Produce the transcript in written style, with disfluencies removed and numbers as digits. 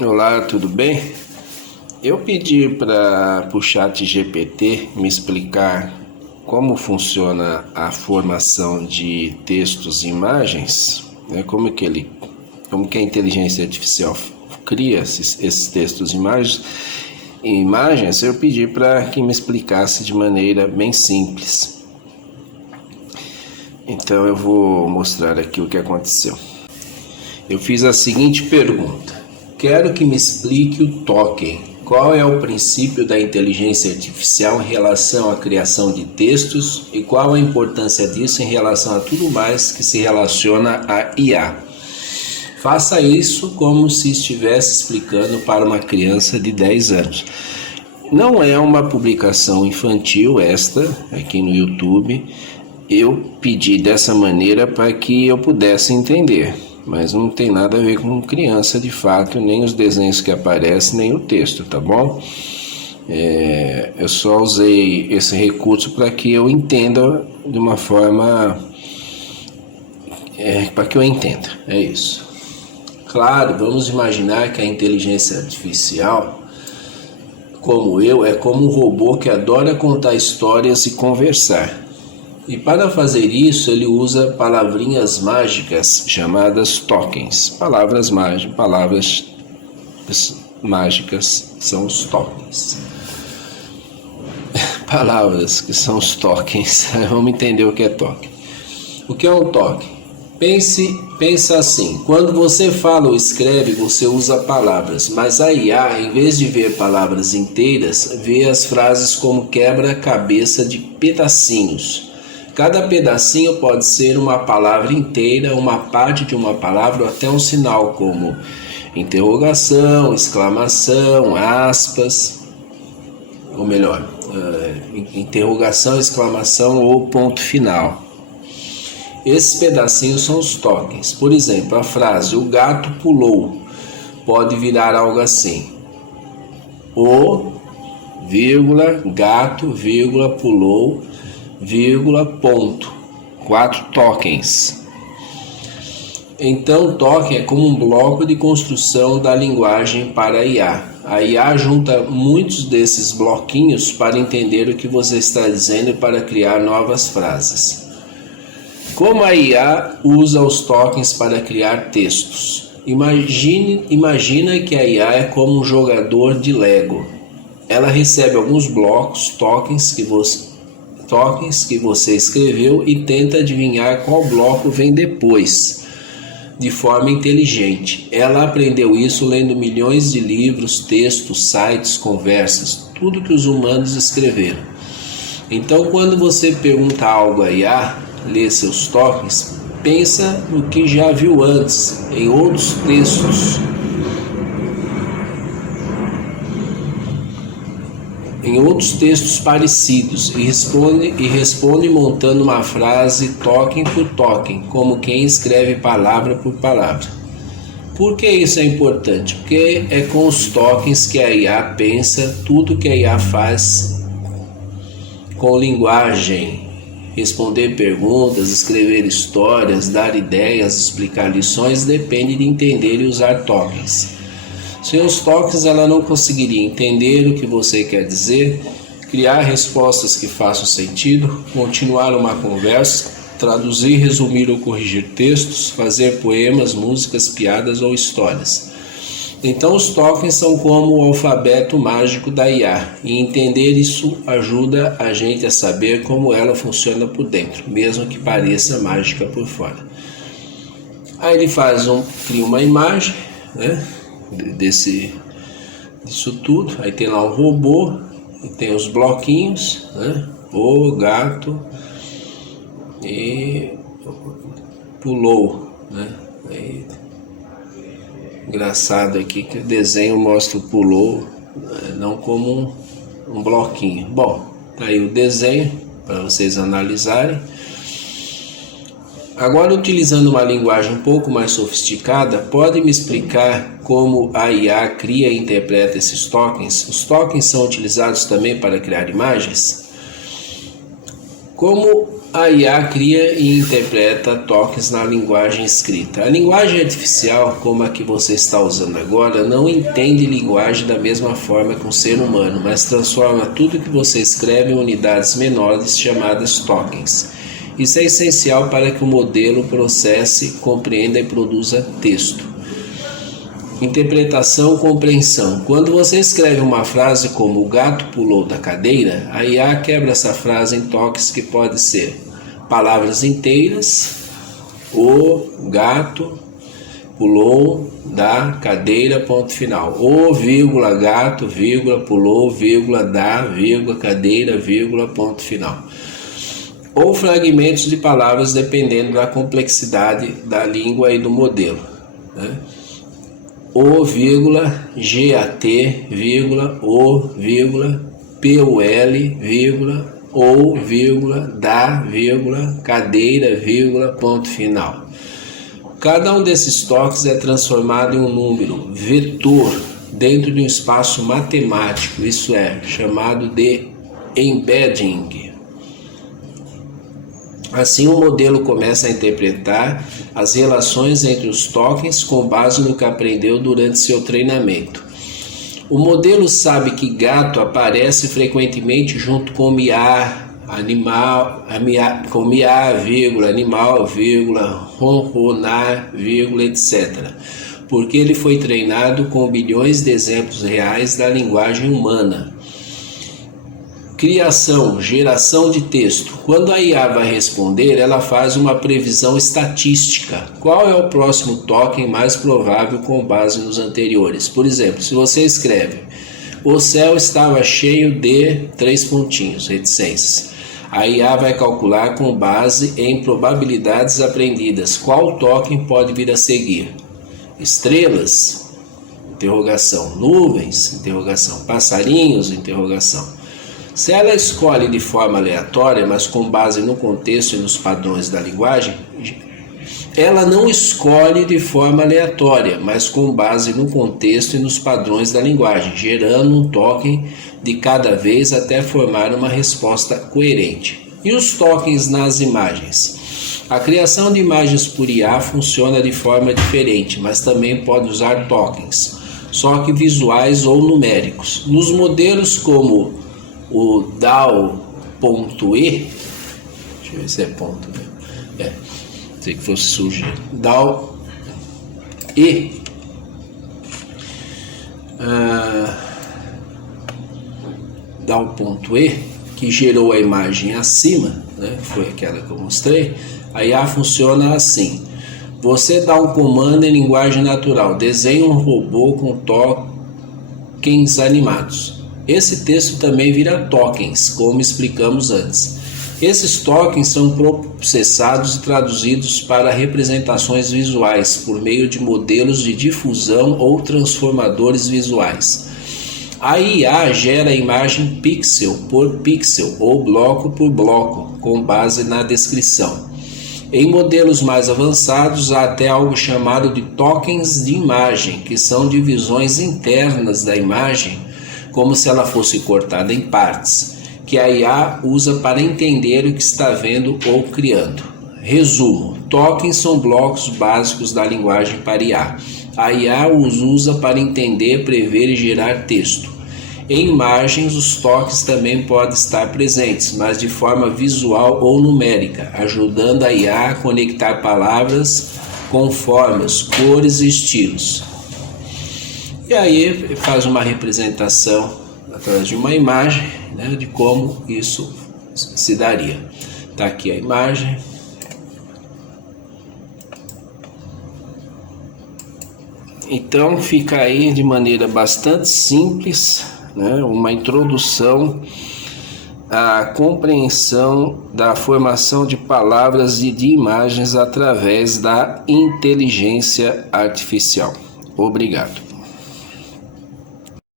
Olá, tudo bem? Eu pedi para o ChatGPT me explicar como funciona a formação de textos e imagens, né? Como que a inteligência artificial cria esses textos e imagens. Eu pedi para que me explicasse de maneira bem simples. Então eu vou mostrar aqui o que aconteceu. Eu fiz a seguinte pergunta: quero que me explique o token. Qual é o princípio da inteligência artificial em relação à criação de textos e qual a importância disso em relação a tudo mais que se relaciona a IA? Faça isso como se estivesse explicando para uma criança de 10 anos. Não é uma publicação infantil esta, aqui no YouTube. Eu pedi dessa maneira para que eu pudesse entender. Mas não tem nada a ver com criança de fato, nem os desenhos que aparecem, nem o texto, tá bom? Eu só usei esse recurso para que eu entenda de uma forma... para que eu entenda, é isso. Claro, vamos imaginar que a inteligência artificial, como eu, é como um robô que adora contar histórias e conversar. E para fazer isso, ele usa palavrinhas mágicas chamadas tokens. Palavras mágicas são os tokens. Palavras que são os tokens. Vamos entender o que é token. O que é um token? Pensa assim: quando você fala ou escreve, você usa palavras, mas a IA, em vez de ver palavras inteiras, vê as frases como quebra-cabeça de pedacinhos. Cada pedacinho pode ser uma palavra inteira, uma parte de uma palavra ou até um sinal como interrogação, exclamação, aspas, ou melhor, interrogação, exclamação ou ponto final. Esses pedacinhos são os tokens. Por exemplo, a frase "o gato pulou" pode virar algo assim: o, vírgula, gato, vírgula, pulou, vírgula, ponto. 4 tokens. Então, token é como um bloco de construção da linguagem para a IA. A IA junta muitos desses bloquinhos para entender o que você está dizendo e para criar novas frases. Como a IA usa os tokens para criar textos? Imagina que a IA é como um jogador de Lego. Ela recebe alguns blocos, tokens que você escreveu e tenta adivinhar qual bloco vem depois, de forma inteligente. Ela aprendeu isso lendo milhões de livros, textos, sites, conversas, tudo que os humanos escreveram. Então, quando você pergunta algo a IA, lê seus tokens, pensa no que já viu antes, em outros textos, parecidos e responde montando uma frase token por token, como quem escreve palavra por palavra. Por que isso é importante? Porque é com os tokens que a IA pensa, tudo que a IA faz com linguagem, responder perguntas, escrever histórias, dar ideias, explicar lições, depende de entender e usar tokens. Sem os tokens, ela não conseguiria entender o que você quer dizer, criar respostas que façam sentido, continuar uma conversa, traduzir, resumir ou corrigir textos, fazer poemas, músicas, piadas ou histórias. Então, os tokens são como o alfabeto mágico da IA, e entender isso ajuda a gente a saber como ela funciona por dentro, mesmo que pareça mágica por fora. Aí ele cria uma imagem, né? Disso tudo. Aí tem lá um robô e tem os bloquinhos, né? O gato e pulou, né? Aí, engraçado aqui que o desenho mostra o pulou, não como um bloquinho. Bom, tá aí o desenho para vocês analisarem. Agora, utilizando uma linguagem um pouco mais sofisticada, pode me explicar como a IA cria e interpreta esses tokens? Os tokens são utilizados também para criar imagens? Como A IA cria e interpreta tokens na linguagem escrita. A linguagem artificial, como a que você está usando agora, não entende linguagem da mesma forma que um ser humano, mas transforma tudo que você escreve em unidades menores chamadas tokens. Isso é essencial para que o modelo processe, compreenda e produza texto. Interpretação, compreensão. Quando você escreve uma frase como "o gato pulou da cadeira", a IA quebra essa frase em toques que pode ser palavras inteiras: "o gato pulou da cadeira", ponto final. "O, vírgula, gato, vírgula, pulou, vírgula, da, vírgula, cadeira, vírgula, ponto final". Ou fragmentos de palavras, dependendo da complexidade da língua e do modelo, né? "O, vírgula, gat, vírgula, o, vírgula, pul, vírgula, ou, vírgula, da, vírgula, cadeira, vírgula, ponto final". Cada um desses toques é transformado em um número vetor dentro de um espaço matemático, isso é, chamado de embedding. Assim, o modelo começa a interpretar as relações entre os tokens com base no que aprendeu durante seu treinamento. O modelo sabe que gato aparece frequentemente junto com miar, com miar, vírgula, animal, vírgula, ronronar, vírgula, etc., porque ele foi treinado com bilhões de exemplos reais da linguagem humana. Criação, geração de texto. Quando a IA vai responder, ela faz uma previsão estatística. Qual é o próximo token mais provável com base nos anteriores? Por exemplo, se você escreve "o céu estava cheio de ... reticências", a IA vai calcular com base em probabilidades aprendidas qual token pode vir a seguir. Estrelas? Interrogação. Nuvens? Interrogação. Passarinhos? Interrogação. Se ela escolhe de forma aleatória, mas com base no contexto e nos padrões da linguagem, ela não escolhe de forma aleatória, mas com base no contexto e nos padrões da linguagem, gerando um token de cada vez até formar uma resposta coerente. E os tokens nas imagens? A criação de imagens por IA funciona de forma diferente, mas também pode usar tokens, só que visuais ou numéricos. Nos modelos como o DALL.E, deixa eu ver se é ponto, né? Sei que fosse sujeito. DALL.E, DALL.E, que gerou a imagem acima, né? Foi aquela que eu mostrei. A IA funciona assim: você dá um comando em linguagem natural, desenha um robô com tokens animados. Esse texto também vira tokens, como explicamos antes. Esses tokens são processados e traduzidos para representações visuais por meio de modelos de difusão ou transformadores visuais. A IA gera a imagem pixel por pixel ou bloco por bloco, com base na descrição. Em modelos mais avançados, há até algo chamado de tokens de imagem, que são divisões internas da imagem, como se ela fosse cortada em partes, que a IA usa para entender o que está vendo ou criando. Resumo: tokens são blocos básicos da linguagem para IA. A IA os usa para entender, prever e gerar texto. Em imagens, os tokens também podem estar presentes, mas de forma visual ou numérica, ajudando a IA a conectar palavras com formas, cores e estilos. E aí faz uma representação através de uma imagem, né, de como isso se daria. Está aqui a imagem. Então fica aí de maneira bastante simples, né, uma introdução à compreensão da formação de palavras e de imagens através da inteligência artificial. Obrigado.